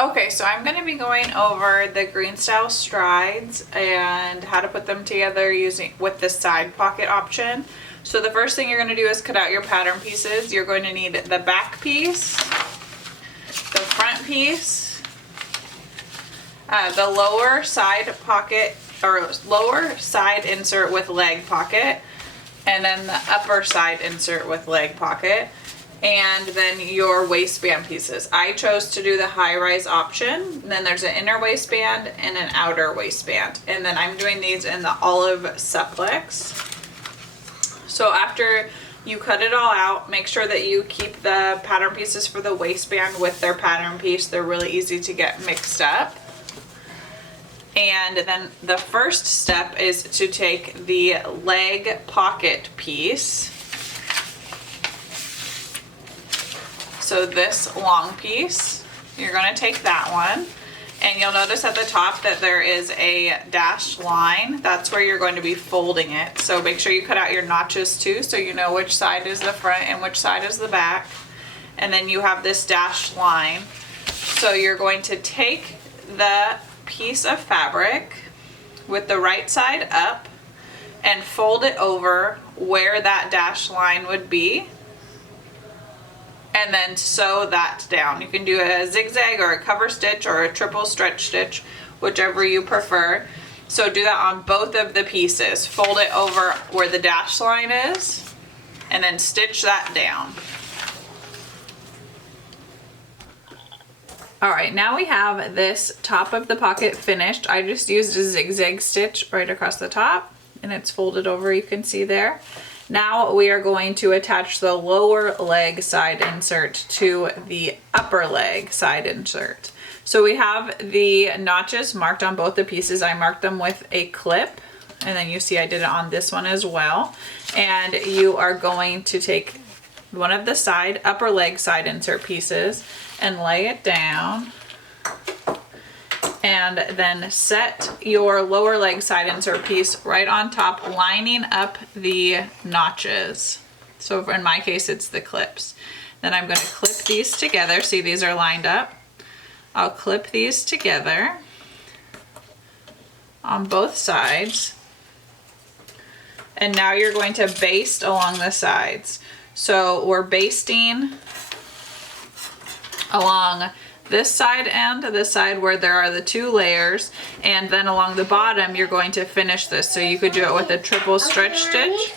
Okay, so I'm going to be going over the Greenstyle Strides and how to put them together with the side pocket option. So the first thing you're going to do is cut out your pattern pieces. You're going to need the back piece, the front piece, the lower side pocket or lower side insert with leg pocket, and then the upper side insert with leg pocket, and then your waistband pieces. I chose to do the high-rise option. And then there's an inner waistband and an outer waistband. And then I'm doing these in the olive supplex. So after you cut it all out, make sure that you keep the pattern pieces for the waistband with their pattern piece. They're really easy to get mixed up. And then the first step is to take the leg pocket piece. So this long piece, you're going to take that one, and you'll notice at the top that there is a dashed line. That's where you're going to be folding it. So make sure you cut out your notches too, so you know which side is the front and which side is the back. And then you have this dashed line. So you're going to take the piece of fabric with the right side up and fold it over where that dashed line would be, and then sew that down. You can do a zigzag or a cover stitch or a triple stretch stitch, whichever you prefer. So do that on both of the pieces. Fold it over where the dash line is and then stitch that down. All right, now we have this top of the pocket finished. I just used a zigzag stitch right across the top and it's folded over, you can see there. Now we are going to attach the lower leg side insert to the upper leg side insert. So we have the notches marked on both the pieces. I marked them with a clip, and then you see I did it on this one as well. And you are going to take one of the upper leg side insert pieces and lay it down, and then set your lower leg side insert piece right on top, lining up the notches. So in my case, it's the clips. Then I'm going to clip these together. See, these are lined up. I'll clip these together on both sides. And now you're going to baste along the sides. So we're basting along this side and this side where there are the two layers, and then along the bottom you're going to finish this. So you could do it with a triple stretch stitch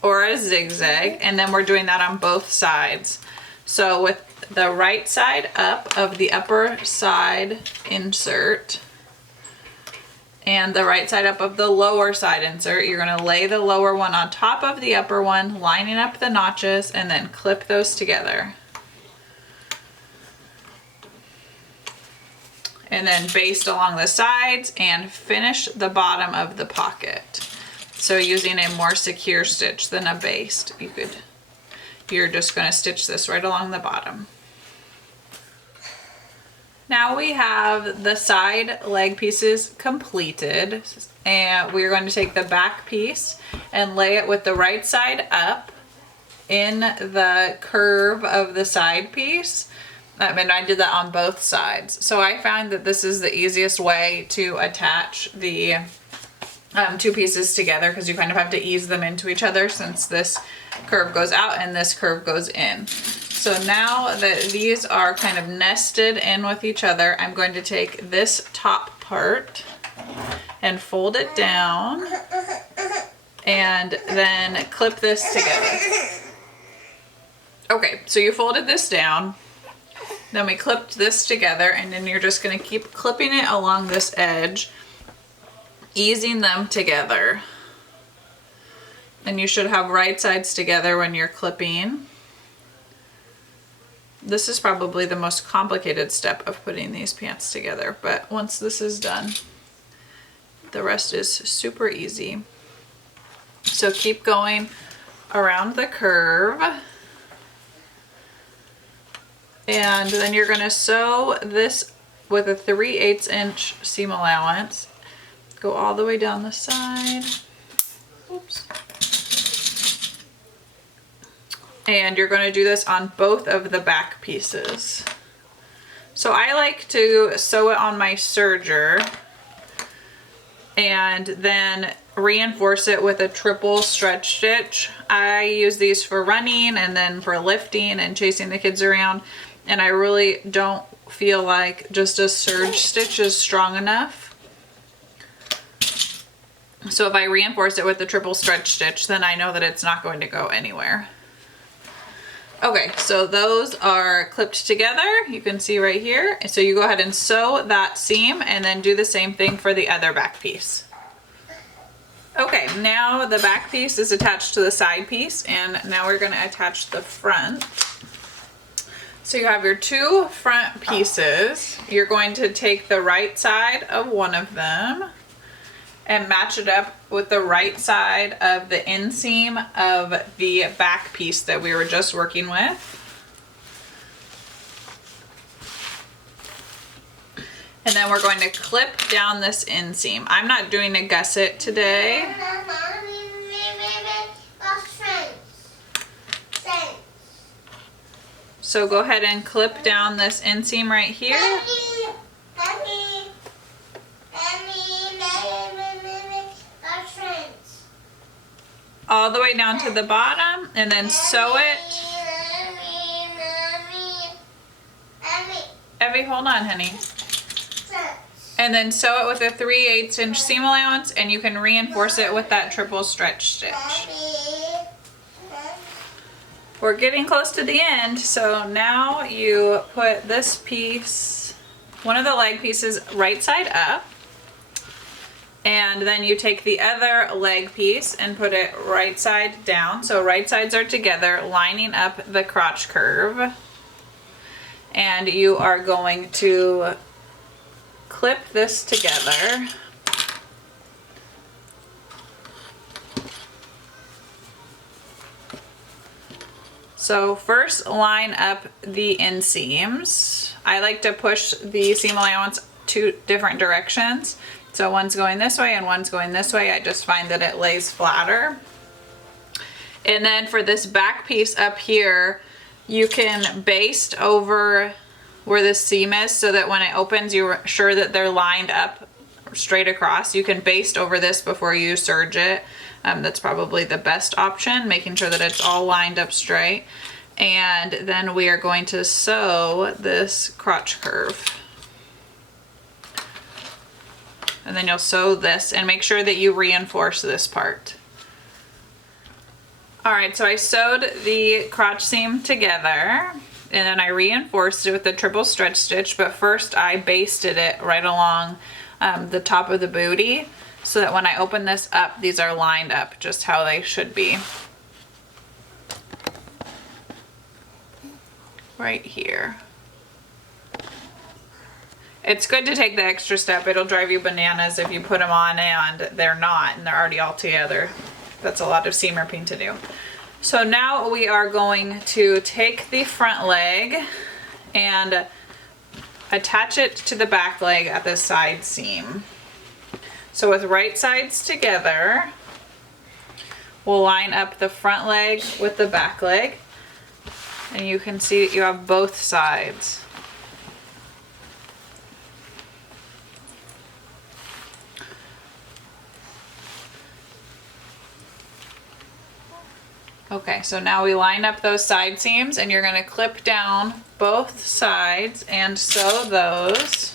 or a zigzag, and then we're doing that on both sides. So with the right side up of the upper side insert and the right side up of the lower side insert, you're going to lay the lower one on top of the upper one, lining up the notches, and then clip those together. And then baste along the sides and finish the bottom of the pocket. So using a more secure stitch than a baste, you're just going to stitch this right along the bottom. Now we have the side leg pieces completed, and we're going to take the back piece and lay it with the right side up in the curve of the side piece. And I did that on both sides. So I found that this is the easiest way to attach the two pieces together, because you kind of have to ease them into each other since this curve goes out and this curve goes in. So now that these are kind of nested in with each other, I'm going to take this top part and fold it down and then clip this together. Okay, so you folded this down. Then we clipped this together, and then you're just going to keep clipping it along this edge, easing them together. And you should have right sides together when you're clipping. This is probably the most complicated step of putting these pants together, but once this is done, the rest is super easy. So keep going around the curve. And then you're going to sew this with a 3/8 inch seam allowance. Go all the way down the side. Oops. And you're going to do this on both of the back pieces. So I like to sew it on my serger and then reinforce it with a triple stretch stitch. I use these for running and then for lifting and chasing the kids around, and I really don't feel like just a serge stitch is strong enough. So if I reinforce it with the triple stretch stitch, then I know that it's not going to go anywhere. Okay, so those are clipped together. You can see right here. So you go ahead and sew that seam and then do the same thing for the other back piece. Okay, now the back piece is attached to the side piece, and now we're going to attach the front. So you have your two front pieces. You're going to take the right side of one of them and match it up with the right side of the inseam of the back piece that we were just working with. And then we're going to clip down this inseam. I'm not doing a gusset today. So go ahead and clip down this inseam right here. All the way down to the bottom, and then sew it. Evie, hold on, honey. And then sew it with a 3/8 inch seam allowance, and you can reinforce it with that triple stretch stitch. We're getting close to the end, so now you put this piece, one of the leg pieces, right side up. And then you take the other leg piece and put it right side down. So right sides are together, lining up the crotch curve. And you are going to clip this together. So first line up the inseams. I like to push the seam allowance two different directions. So one's going this way and one's going this way. I just find that it lays flatter. And then for this back piece up here, you can baste over where the seam is so that when it opens, you're sure that they're lined up straight across. You can baste over this before you serge it. That's probably the best option, making sure that it's all lined up straight. And then we are going to sew this crotch curve. And then you'll sew this and make sure that you reinforce this part. All right, so I sewed the crotch seam together and then I reinforced it with the triple stretch stitch, but first I basted it right along the top of the booty so that when I open this up, these are lined up just how they should be. Right here. It's good to take the extra step. It'll drive you bananas if you put them on and they're not and they're already all together. That's a lot of seam ripping to do. So now we are going to take the front leg and attach it to the back leg at the side seam. So with right sides together, we'll line up the front leg with the back leg, and you can see that you have both sides. Okay, so now we line up those side seams and you're going to clip down both sides and sew those.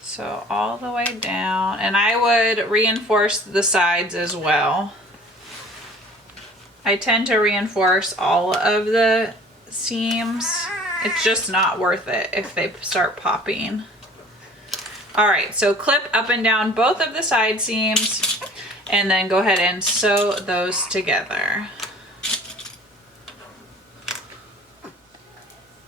So all the way down, and I would reinforce the sides as well. I tend to reinforce all of the seams. It's just not worth it if they start popping. All right, so clip up and down both of the side seams. And then go ahead and sew those together.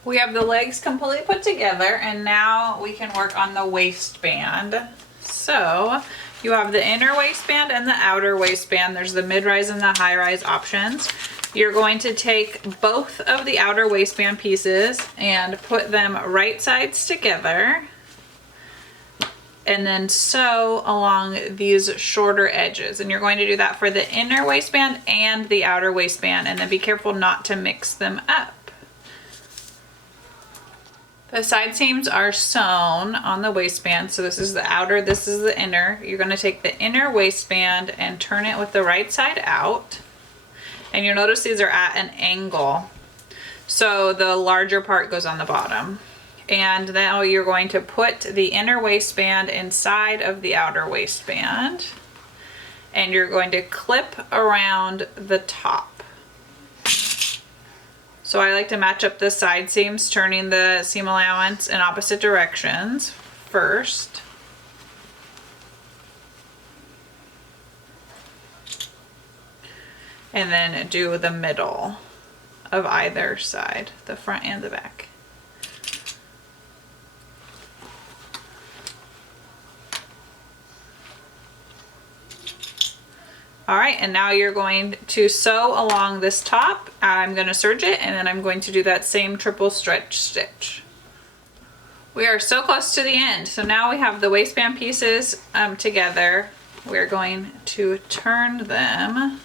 We have the legs completely put together, and now we can work on the waistband. So you have the inner waistband and the outer waistband. There's the mid-rise and the high-rise options. You're going to take both of the outer waistband pieces and put them right sides together, and then sew along these shorter edges. And you're going to do that for the inner waistband and the outer waistband, and then be careful not to mix them up. The side seams are sewn on the waistband. So this is the outer, this is the inner. You're going to take the inner waistband and turn it with the right side out. And you'll notice these are at an angle. So the larger part goes on the bottom. And now you're going to put the inner waistband inside of the outer waistband. And you're going to clip around the top. So I like to match up the side seams, turning the seam allowance in opposite directions first. And then do the middle of either side, the front and the back. All right, and now you're going to sew along this top. I'm going to serge it, and then I'm going to do that same triple stretch stitch. We are so close to the end. So now we have the waistband pieces together. We're going to turn them.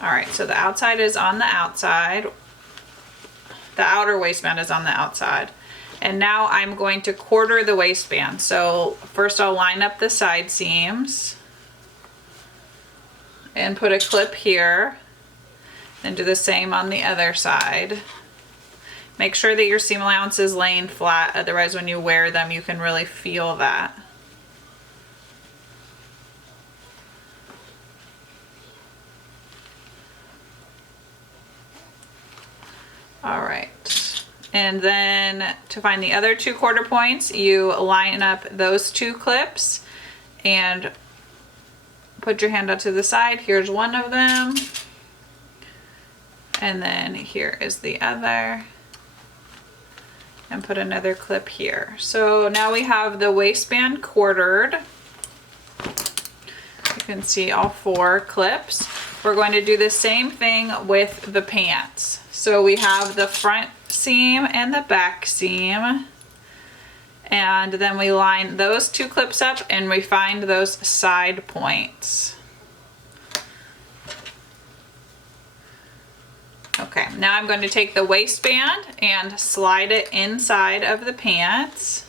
All right, so the outside is on the outside. The outer waistband is on the outside. And now I'm going to quarter the waistband. So first I'll line up the side seams and put a clip here, and do the same on the other side. Make sure that your seam allowance is laying flat, otherwise when you wear them you can really feel that. All right, and then to find the other 2 quarter points, you line up those 2 clips and put your hand out to the side. Here's one of them. And then here is the other. And put another clip here. So now we have the waistband quartered. You can see all 4 clips. We're going to do the same thing with the pants. So we have the front seam and the back seam. And then we line those 2 clips up and we find those side points. Okay, now I'm going to take the waistband and slide it inside of the pants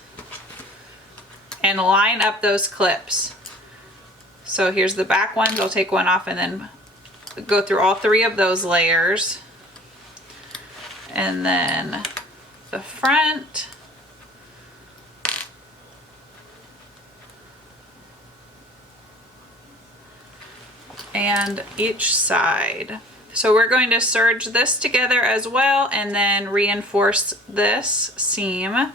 and line up those clips. So here's the back ones. I'll take one off and then go through all 3 of those layers. And then the front. And each side. So we're going to serge this together as well and then reinforce this seam.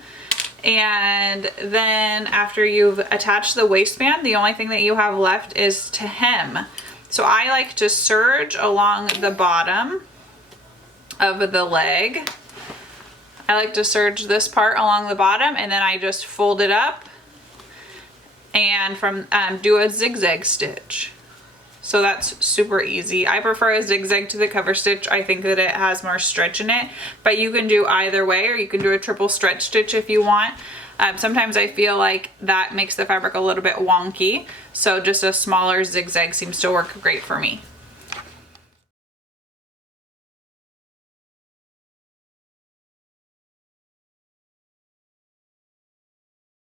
And then after you've attached the waistband, the only thing that you have left is to hem. So I like to serge along the bottom of the leg. I like to serge this part along the bottom and then I just fold it up and do a zigzag stitch. So that's super easy. I prefer a zigzag to the cover stitch. I think that it has more stretch in it, but you can do either way, or you can do a triple stretch stitch if you want. Sometimes I feel like that makes the fabric a little bit wonky, so just a smaller zigzag seems to work great for me.